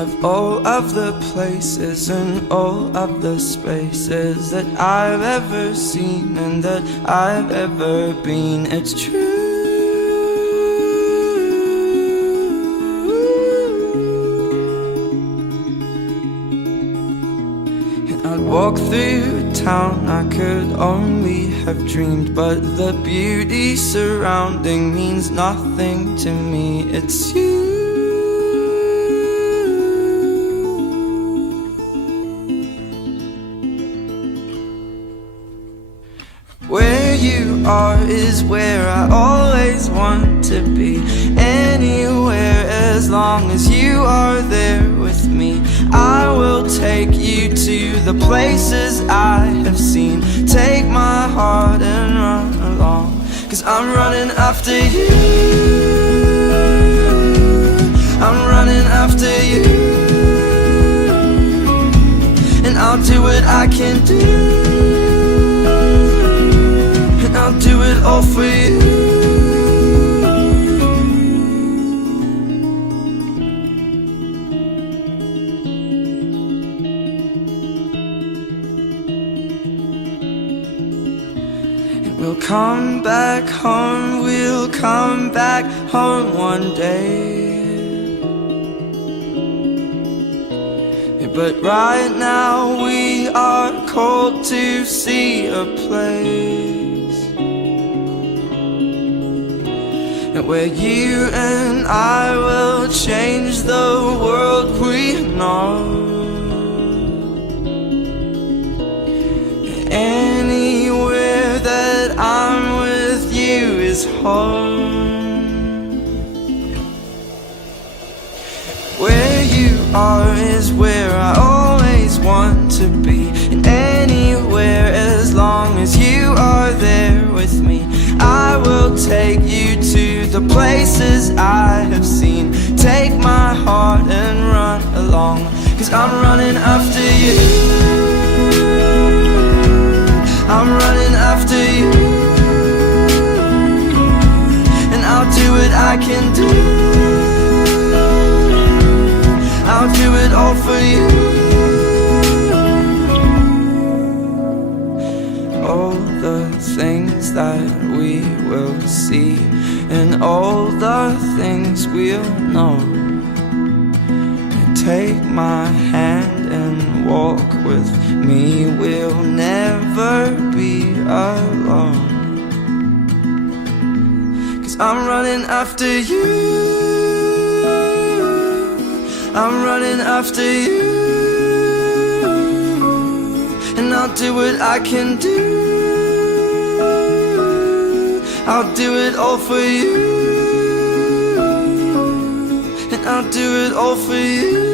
Of all of the places and all of the spaces that I've ever seen and that I've ever been, it's true. And I'd walk through town, I could only have dreamed, but the beauty surrounding means nothing to me, it's you. Where you are is where I always want to be. Anywhere as long as you are there with me. I will take you to the places I have seen. Take my heart and run along, 'cause I'm running after you. I'm running after you. And I'll do what I can do. I'll do it all for you. And we'll come back home, we'll come back home one day. But right now we are called to see a place where you and I will change the world we know. Anywhere that I'm with you is home. Where you are is where I always want to be. And anywhere as long as you are there with me. I will take you to the places I have seen. Take my heart and run along, 'cause I'm running after you. I'm running after you. And I'll do what I can do. I'll do it all for you. All the things that we will see, and all the things we'll know. Take my hand and walk with me. We'll never be alone, 'cause I'm running after you. I'm running after you. And I'll do what I can do. I'll do it all for you. And I'll do it all for you.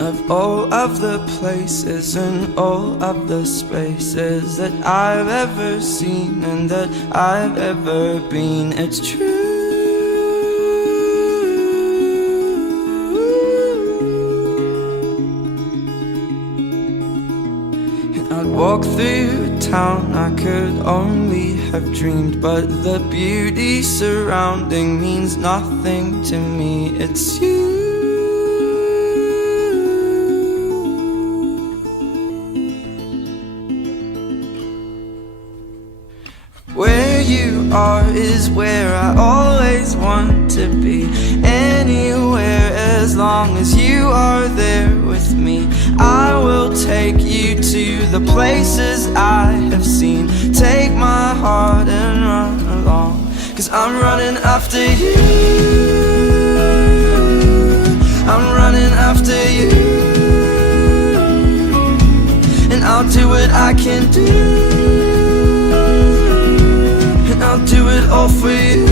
Of all of the places and all of the spaces that I've ever seen and that I've ever been, it's true. And I'd walk through town, I could only have dreamed, but the beauty surrounding means nothing to me, it's you. Where you are is where I always want to be. Anywhere as long as you are there with me. I will take you to the places I have seen. Take my heart and run along, 'cause I'm running after you. I'm running after you. And I'll do what I can do. I'll do it all for you.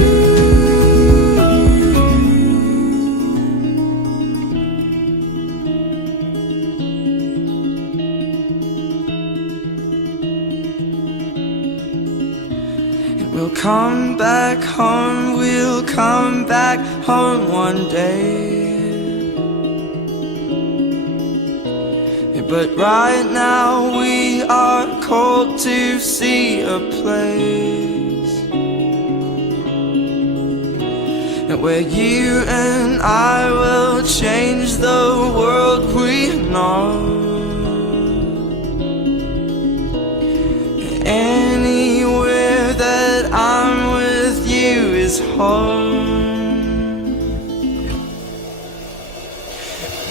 We'll come back home, we'll come back home one day. But right now we are called to see a place where you and I will change the world we know. Anywhere that I'm with you is home.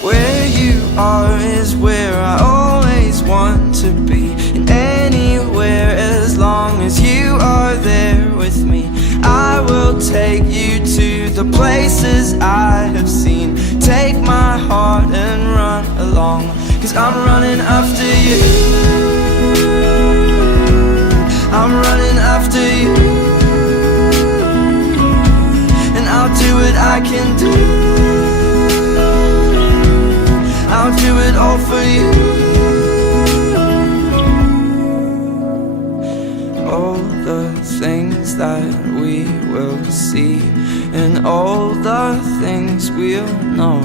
Where you are is where I always want to be. And anywhere as long as you are there with me, I will take you to the places I have seen. Take my heart and run along, 'cause I'm running after you. I'm running after you, and I'll do what I can do. I'll do it all for you. All the things that we will see, and all the things we'll know.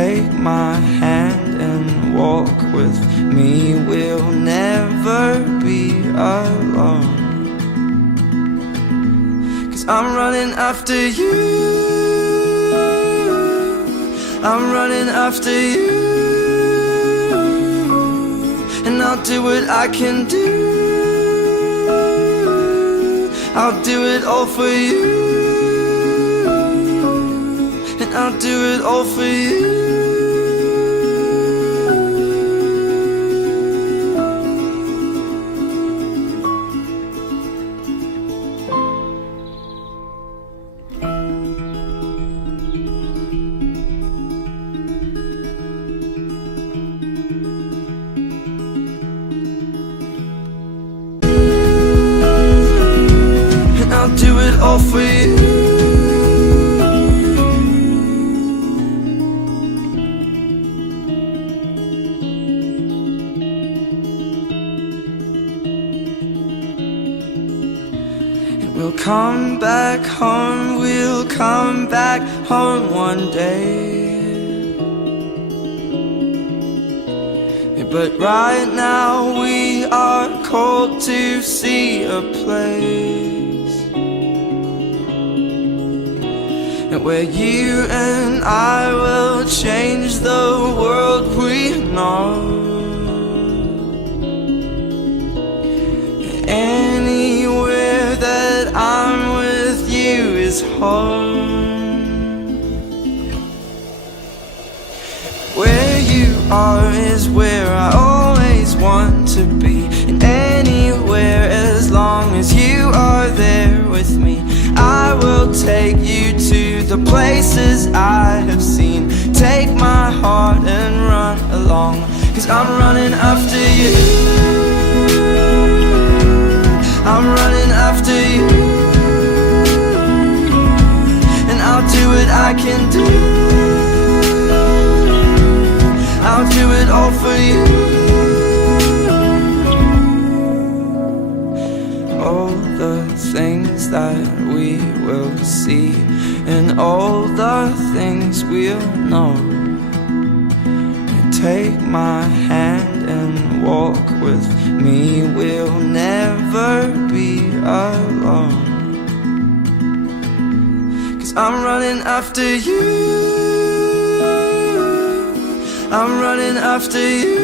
Take my hand and walk with me, we'll never be alone. 'Cause I'm running after you, I'm running after you, and I'll do what I can do. I'll do it all for you, and I'll do it all for you. I'll do it all for you. And we'll come back home, we'll come back home one day. But right now we are called to see a place where you and I will change the world we know. Anywhere that I'm with you is home. Where you are is where I always want to be. And anywhere as long as you are there with me, I will take you to the places I have seen. Take my heart and run along, 'cause I'm running after you. I'm running after you, and I'll do what I can do. I'll do it all for you. All the things that we will see, and all the things we'll know. Take my hand and walk with me, we'll never be alone. 'Cause I'm running after you, I'm running after you,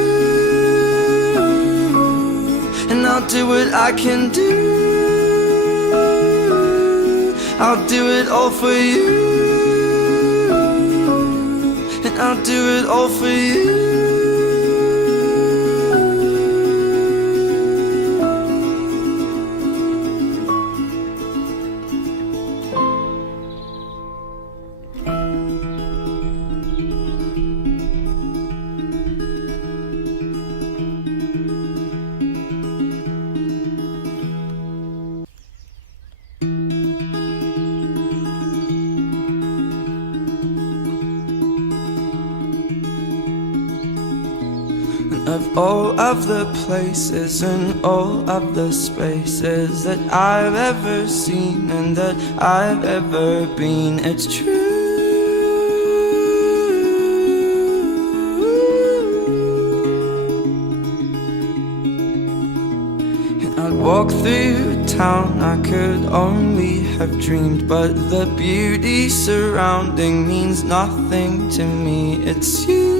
and I'll do what I can do. I'll do it all for you, and I'll do it all for you. of all of the places and all of the spaces that I've ever seen and that I've ever been. It's true. And I'd walk through town, I could only have dreamed, but the beauty surrounding means nothing to me. It's you.